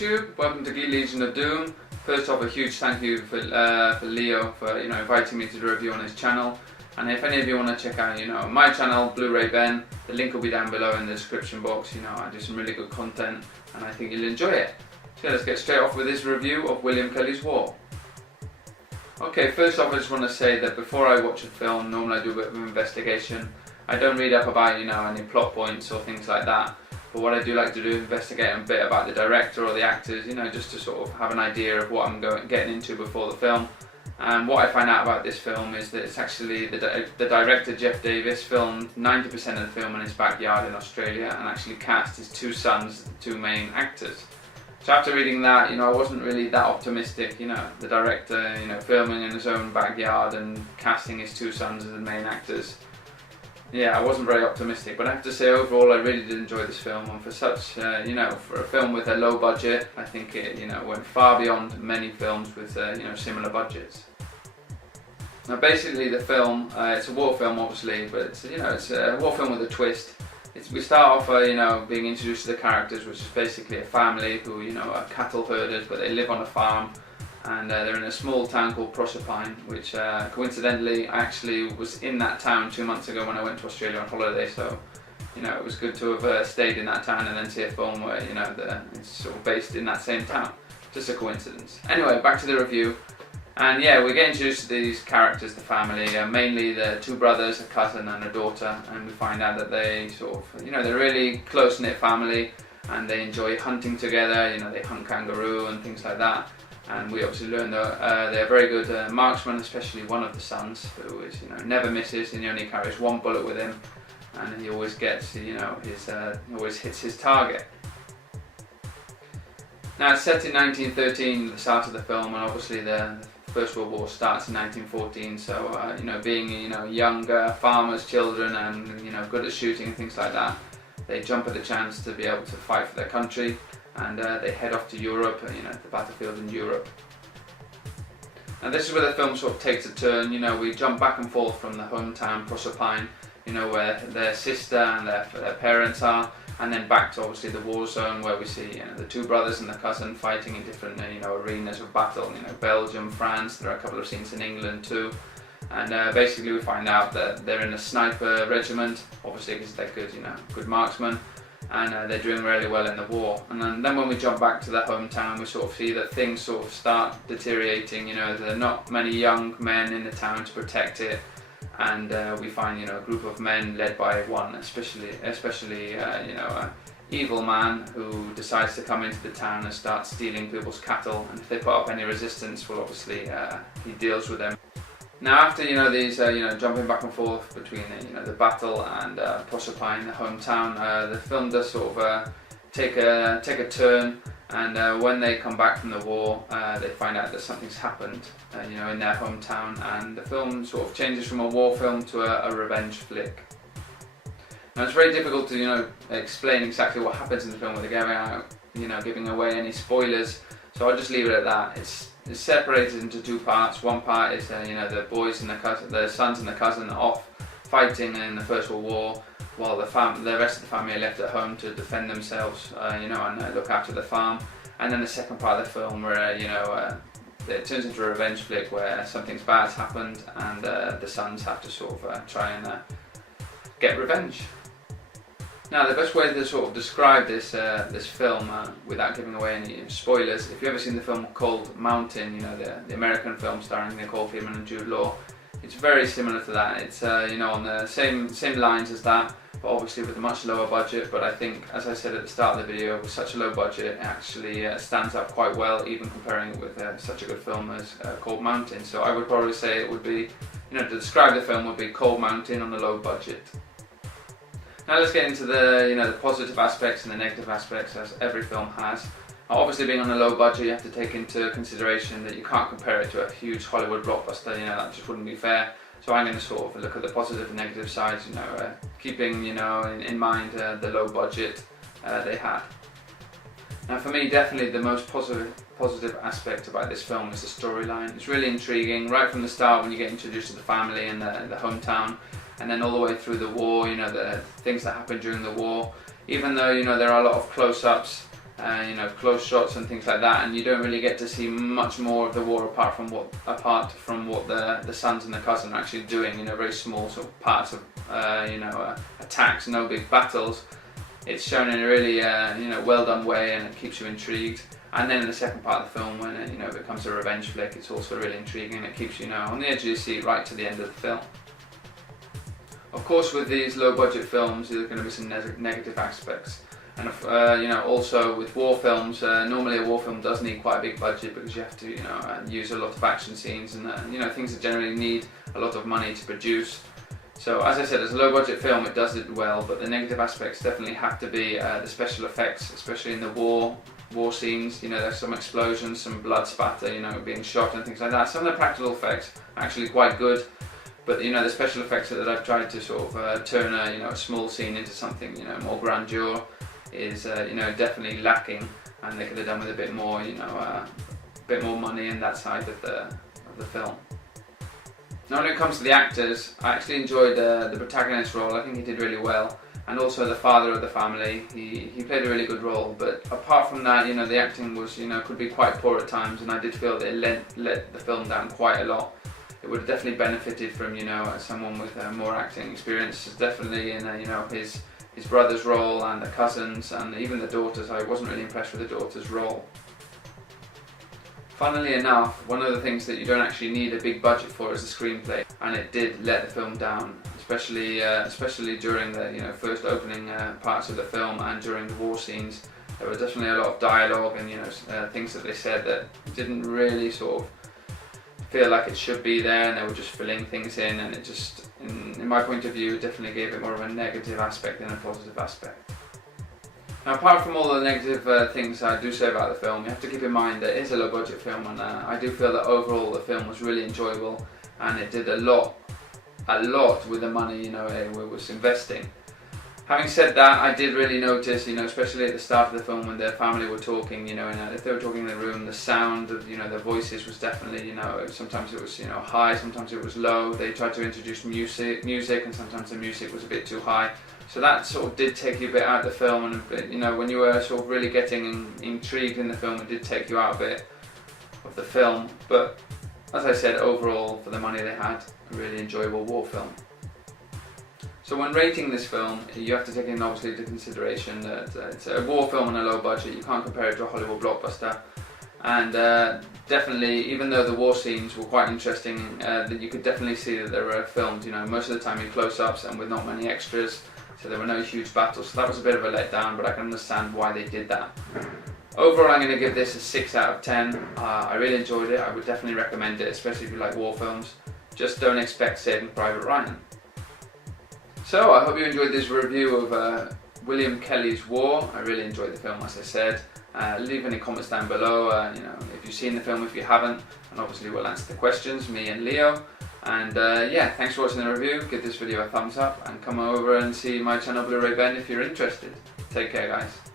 YouTube. Welcome to Geek Legion of Doom. First off, a huge thank you for Leo for inviting me to do a review on his channel. And if any of you want to check out my channel, Blu-Ray Ben, the link will be down below in the description box. I do some really good content and I think you'll enjoy it. So let's get straight off with this review of William Kelly's War. Okay, first off I just want to say that before I watch a film, normally I do a bit of an investigation. I don't read up about any plot points or things like that. But what I do like to do is investigate a bit about the director or the actors, just to sort of have an idea of what I'm getting into before the film. And what I find out about this film is that it's actually the director, Jeff Davis, filmed 90% of the film in his backyard in Australia and actually cast his two sons, the two main actors. So after reading that, I wasn't really that optimistic, the director, filming in his own backyard and casting his two sons as the main actors. Yeah, I wasn't very optimistic, but I have to say overall I really did enjoy this film, and for such, for a film with a low budget, I think it, went far beyond many films with, similar budgets. Now basically the film, it's a war film obviously, but it's a war film with a twist. We start off, being introduced to the characters, which is basically a family who, are cattle herders, but they live on a farm. And they're in a small town called Proserpine, which coincidentally I actually was in that town 2 months ago when I went to Australia on holiday, so it was good to have stayed in that town and then see a film where it's sort of based in that same town. Just a coincidence. Anyway, back to the review. And yeah, we get introduced to these characters, the family, mainly the two brothers, a cousin and a daughter, and we find out that they sort of, they're a really close-knit family and they enjoy hunting together, they hunt kangaroo and things like that. And we obviously learn that they're very good marksmen, especially one of the sons, who is, never misses, and he only carries one bullet with him, and he always gets, he always hits his target. Now it's set in 1913, the start of the film, and obviously the First World War starts in 1914. So being young farmers' children and good at shooting and things like that, they jump at the chance to be able to fight for their country. And they head off to Europe, the battlefield in Europe. Now this is where the film sort of takes a turn. We jump back and forth from the hometown, Proserpine, where their sister and their parents are, and then back to obviously the war zone where we see the two brothers and the cousin fighting in different arenas of battle. Belgium, France. There are a couple of scenes in England too. And basically we find out that they're in a sniper regiment, obviously because they're good marksmen. And they're doing really well in the war. And then when we jump back to their hometown, we sort of see that things sort of start deteriorating. There are not many young men in the town to protect it, and we find a group of men led by one, especially an evil man who decides to come into the town and start stealing people's cattle. And if they put up any resistance, well, obviously he deals with them. Now after these jumping back and forth between the battle and Proserpine, the hometown, the film does sort of take a turn, and when they come back from the war, they find out that something's happened in their hometown, and the film sort of changes from a war film to a revenge flick. Now it's very difficult to explain exactly what happens in the film without giving away any spoilers, so I'll just leave it at that. It's separated into two parts. One part is the boys and the sons and the cousin are off fighting in the First World War, while the rest of the family are left at home to defend themselves, and look after the farm. And then the second part of the film where it turns into a revenge flick where something bad's happened and the sons have to sort of try and get revenge. Now the best way to sort of describe this film without giving away any spoilers, if you've ever seen the film called Mountain, the American film starring Nicole Kidman and Jude Law, it's very similar to that. It's on the same lines as that, but obviously with a much lower budget. But I think, as I said at the start of the video, with such a low budget, it actually stands up quite well, even comparing it with such a good film as called Mountain. So I would probably say it would be, to describe the film would be Cold Mountain on a low budget. Now let's get into the positive aspects and the negative aspects, as every film has. Obviously, being on a low budget, you have to take into consideration that you can't compare it to a huge Hollywood blockbuster. That just wouldn't be fair. So I'm going to sort of look at the positive and negative sides, keeping in mind the low budget they had. Now for me, definitely the most positive aspect about this film is the storyline. It's really intriguing right from the start when you get introduced to the family and the hometown. And then all the way through the war, the things that happened during the war. Even though there are a lot of close-ups you know, close shots and things like that, and you don't really get to see much more of the war apart from what the sons and the cousin are actually doing. You know, very small sort of parts of you know, attacks, no big battles. It's shown in a really you know, well done way, and it keeps you intrigued. And then in the second part of the film, when it, you know, becomes a revenge flick, it's also really intriguing, and it keeps you, you know, on the edge of your seat right to the end of the film. Of course, with these low budget films, there's going to be some negative aspects. And you know, also with war films, normally a war film does need quite a big budget because you have to, you know, use a lot of action scenes and you know, things that generally need a lot of money to produce. So as I said, as a low budget film, it does it well, but the negative aspects definitely have to be the special effects, especially in the war scenes. You know, there's some explosions, some blood spatter, you know, being shot and things like that. Some of the practical effects are actually quite good, but you know, the special effects that I've tried to sort of turn a, you know, a small scene into something, you know, more grandeur is you know, definitely lacking, and they could have done with a bit more, you know, a bit more money in that side of the film. Now, when it comes to the actors, I actually enjoyed the protagonist role. I think he did really well, and also the father of the family. He played a really good role. But apart from that, you know, the acting was, you know, could be quite poor at times, and I did feel that it let the film down quite a lot. It would have definitely benefited from, you know, someone with more acting experience. Definitely in you know, his brother's role and the cousins and even the daughters. I wasn't really impressed with the daughter's role. Funnily enough, one of the things that you don't actually need a big budget for is the screenplay, and it did let the film down, especially during the, you know, first opening parts of the film and during the war scenes. There was definitely a lot of dialogue and, you know, things that they said that didn't really sort of feel like it should be there, and they were just filling things in, and it just, in my point of view, definitely gave it more of a negative aspect than a positive aspect. Now, apart from all the negative things I do say about the film, you have to keep in mind that it is a low budget film, and I do feel that overall the film was really enjoyable, and it did a lot with the money, you know, it was investing. Having said that, I did really notice, you know, especially at the start of the film when their family were talking, you know, and if they were talking in the room, the sound of, you know, their voices was definitely, you know, sometimes it was, you know, high, sometimes it was low. They tried to introduce music, and sometimes the music was a bit too high. So that sort of did take you a bit out of the film, and, you know, when you were sort of really getting intrigued in the film, it did take you out a bit of the film. But as I said, overall, for the money they had, a really enjoyable war film. So when rating this film, you have to take in obviously into consideration that it's a war film on a low budget. You can't compare it to a Hollywood blockbuster, and definitely, even though the war scenes were quite interesting, that you could definitely see that they were filmed, you know, most of the time in close-ups and with not many extras, so there were no huge battles. So that was a bit of a letdown, but I can understand why they did that. Overall, I'm going to give this a 6 out of 10. I really enjoyed it. I would definitely recommend it, especially if you like war films. Just don't expect Saving Private Ryan. So I hope you enjoyed this review of William Kelly's War. I really enjoyed the film, as I said. Leave any comments down below, you know, if you've seen the film, if you haven't, and obviously we'll answer the questions, me and Leo. And yeah, thanks for watching the review. Give this video a thumbs up, and come over and see my channel Blu-Ray Ben if you're interested. Take care, guys.